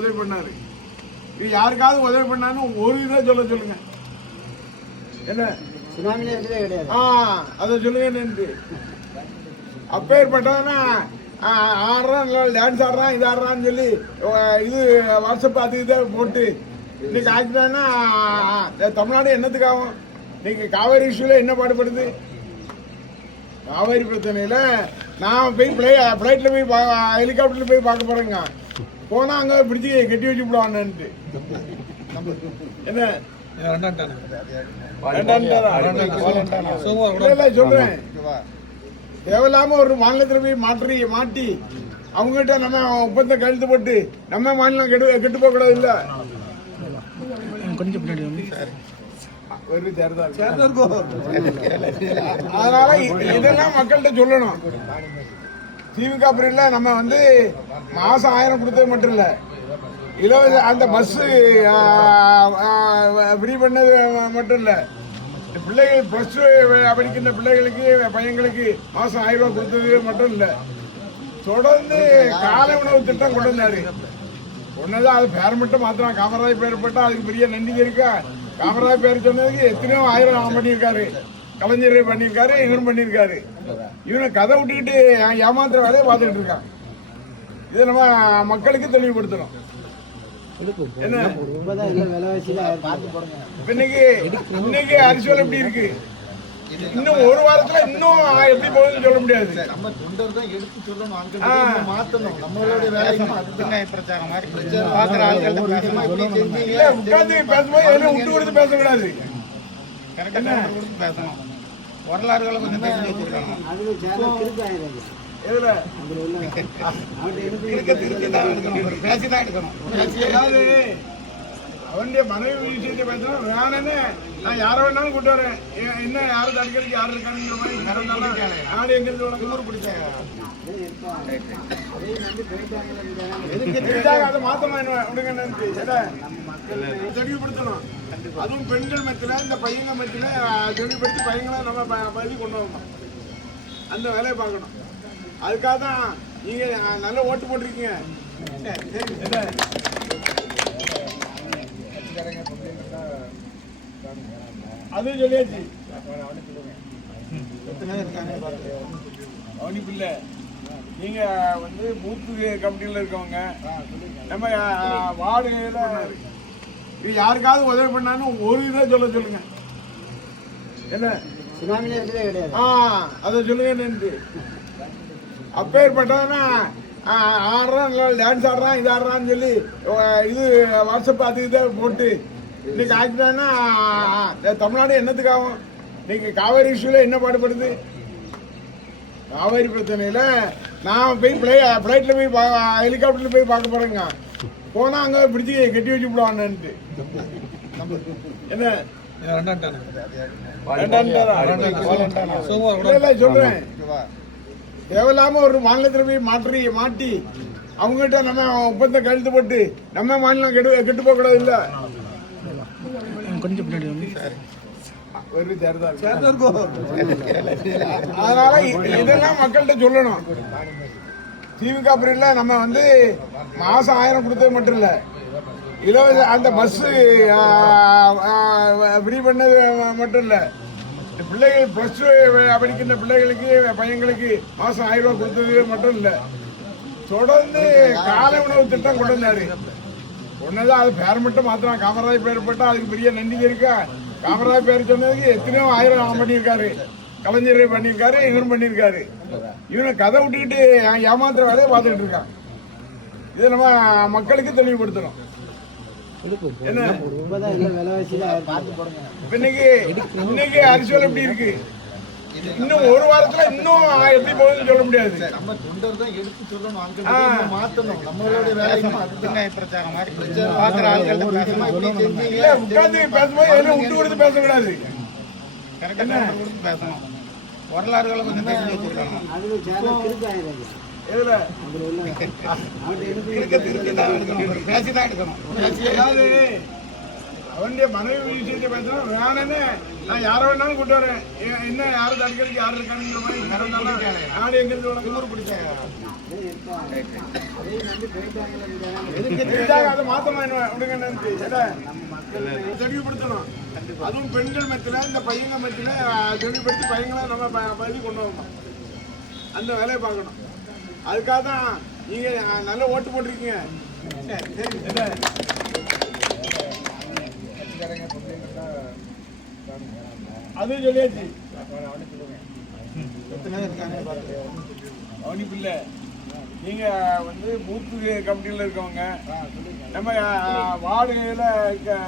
உதவி பண்ணாரு. இது யாருக்காவது உதவி பண்ணான்னு ஒரு இதை சொல்லுங்க. என்ன சுனாமிலே இருந்ததே கிடையாது. அதை சொல்லுங்க என்னன்ட்டு. அப்பேற்பட்டதுன்னா ஆடுறான், டான்ஸ் ஆடுறான், இது ஆடுறான்னு சொல்லி இது வாட்ஸ்அப் அது இதை போட்டு இன்னைக்கு ஆக்கிட்டான்னா தமிழ்நாடு என்னத்துக்காகும்? இன்னைக்கு காவேரி இஷ்யூல என்ன பாடுபடுது? காவேரி பிரச்சனையில நான் போய் ஃப்ளைட்ல போய் ஹெலிகாப்டர்ல போய் பார்க்க போறேங்க. போனா அங்க பிடிச்சி கட்டி வச்சு விடுவான்ட்டு. என்ன சொல்றேன், தேவையில்லாம ஒரு மாநிலத்தில் போய் மாட்டி அவங்ககிட்ட நம்ம ஒப்பந்தம் கழுத்து போட்டு நம்ம மாநிலம் கெட்டு போக கூடாது. இல்ல கொஞ்சம் அதனால இதெல்லாம் மக்கள்கிட்ட சொல்லணும். திமுக பிரிவுல நம்ம மாசம் 1000 கொடுத்தது மட்டும் இல்ல, இலவச அந்த பஸ் ஃப்ரீ பண்ணது மட்டும் இல்ல, பிள்ளைகள் பிளஸ் படிக்கின்ற பிள்ளைகளுக்கு பையங்களுக்கு மாசம் 1000 ரூபாய் கொடுத்தது மட்டும் இல்ல, தொடர்ந்து காலை உணவு திட்டம் கொண்டு வந்தாரு. ஒண்ணுதான் அது பேர் மட்டும் மாத்திரம் காமராஜ் பேர் போட்டா அதுக்கு பெரிய நன்றிக்கை இருக்கா? காமராஜ் பேர் சொன்னதுக்கு எத்தனையோ 1000 பண்ணியிருக்காரு, கலைஞர் பண்ணியிருக்காரு, இவரும் பண்ணியிருக்காரு. இவனை கதை விட்டுக்கிட்டு ஏமாத்துற வேலையை பார்த்துக்கிட்டு இருக்கான். இதை நம்ம மக்களுக்கு தெளிவுபடுத்தணும். என்ன இன்னைக்கு அரிசிவல் எப்படி இருக்கு? இன்னும் ஒரு வாரத்துல இன்னும் எப்படி போகுதுன்னு சொல்ல முடியாது. நம்ம தொண்டர் தான் எடுத்து சொல்லணும், அங்க மாத்தணும். நம்மளோட வேலை பிரச்சாரம் மாதிரி பாக்குற ஆட்கள் இல்ல உட்கார்ந்து பேசும்போது எதுவும் விட்டு கொடுத்து பேசக்கூடாது. கரெக்டா பேசணும். வரலாறுகளை கொஞ்சம் பேசி வச்சிருக்காங்க. பேசிதான் எடுக்கணும். அவனுடைய மனைவி விஷயத்தை பேசணும். வேணுன்னு நான் யாரை வேணாலும் கூட்டு வரேன், என்ன யாரும் தடுக்கிறதுக்கு யாரு இருக்கானுங்கிற மாதிரி நாடு எங்கிருந்து ஊர் பிடிச்சாங்க. அதை மாத்தமா விடுங்க, தெளிவுபடுத்தணும். அதுவும் பெண்கள் மத்தியில இந்த பையங்க மத்தியில தெளிவுபடுத்தி பையங்களை நம்ம பதவி கொண்டு வரணும். அந்த வேலையை பார்க்கணும். அதுக்காக தான் நீங்க நல்ல ஓட்டு போட்டிருக்கீங்க. அது சொல்லியாச்சு. அவனிப்பு இல்ல, நீங்க பூத்து கமிட்டியில இருக்கவங்க நம்ம வார்டுல யாருக்காவது உதவி பண்ணான்னு ஒரு இதை சொல்லுங்க. என்ன சுனாமிலே இருந்ததே கிடையாது. அதை சொல்லுங்க என்னன்ட்டு. அப்பேற்பட்டதுன்னா ஆடுறான், டான்ஸ் ஆடுறான், இது ஆடுறான்னு சொல்லி இது வாட்ஸ்அப் அது இதை போட்டு இன்னைக்கு ஆக்கிட்டான்னா தமிழ்நாடு என்னத்துக்காகும்? இன்னைக்கு காவேரி இஷ்யூல என்ன பாடுபடுது? காவேரி பிரச்சனையில நான் போய் ஃப்ளைட்ல போய் ஹெலிகாப்டர்ல போய் பார்க்க போறேங்க. போனா அங்க பிடிச்சி கட்டி வச்சு விடுவான்ட்டு. என்ன சொல்றேன், தேவையில்லாம ஒரு மாநிலத்தில் போய் மாட்டி அவங்ககிட்ட நம்ம ஒப்பந்தம் கழுத்து போட்டு நம்ம மாநிலம் கெட்டு போக கூடாது. இல்ல கொஞ்சம் அதனால இதெல்லாம் மக்கள்கிட்ட சொல்லணும். திமுக பிரிவுல நம்ம மாசம் 1000 கொடுத்தது மட்டும் இல்ல, இலவச அந்த பஸ் ஃப்ரீ பண்ணது மட்டும் இல்ல, பிள்ளைகள் பிளஸ் படிக்கின்ற பிள்ளைகளுக்கு பையங்களுக்கு மாசம் 1000 ரூபாய் கொடுத்தது மட்டும் இல்ல, தொடர்ந்து காலை உணவு திட்டம் கொண்டு வந்தாரு. ஒண்ணுதான் அது பேர் மட்டும் மாத்திரம் காமராஜ் பேர் போட்டா அதுக்கு பெரிய நன்றிக்கை இருக்கா? காமராஜ் பேர் சொன்னதுக்கு எத்தனையோ 1000 பண்ணியிருக்காரு, கலைஞர் பண்ணியிருக்காரு, இவரும் பண்ணியிருக்காரு. இவனை கதை விட்டுக்கிட்டு ஏமாத்துற வேலையை பார்த்துக்கிட்டு இருக்கான். இதை நம்ம மக்களுக்கு தெளிவுபடுத்தணும். என்ன இன்னைக்கு அரிசிவல் எப்படி இருக்கு? இன்னும் ஒரு வாரத்துல இன்னும் எப்படி போகுதுன்னு சொல்ல முடியாது. நம்ம தொண்டர் தான் எடுத்து சொல்லணும், அங்க மாத்தணும். நம்மளோட வேலை பிரச்சாரம் மாதிரி பாக்குற ஆட்கள் இல்ல உட்கார்ந்து பேசும்போது எதுவும் விட்டு கொடுத்து பேசக்கூடாது. கரெக்டா பேசணும். வரலாறுகளை கொஞ்சம் பேசி வச்சிருக்காங்க. பேசிதான் எடுக்கணும். அவனுடைய மனைவி விஷயத்தை பார்த்தா வேணுன்னு நான் யாரை வேணாலும் கூட்டு வரேன். என்ன யாரும் தடுக்கிறதுக்கு யாரும் இருக்கானுங்கிற மாதிரி நாடு எங்கிருந்து உனக்கு பிடிச்சேன் அதை மாத்தமா தெளிவுபடுத்தணும். அதுவும் பெண்கள் மத்தியில இந்த பையங்க மத்தியில தெளிவுபடுத்தி பையங்களை நம்ம பகுதி கொண்டு வரணும். அந்த வேலையை பார்க்கணும். அதுக்காக தான் நீங்க நல்ல ஓட்டு போட்டிருக்கீங்க. அதுவும் சொல்லியாச்சு. அவனுக்கு இல்லை. நீங்க வந்து பூத்து கமிட்டியில இருக்கவங்க நம்ம வார்டுல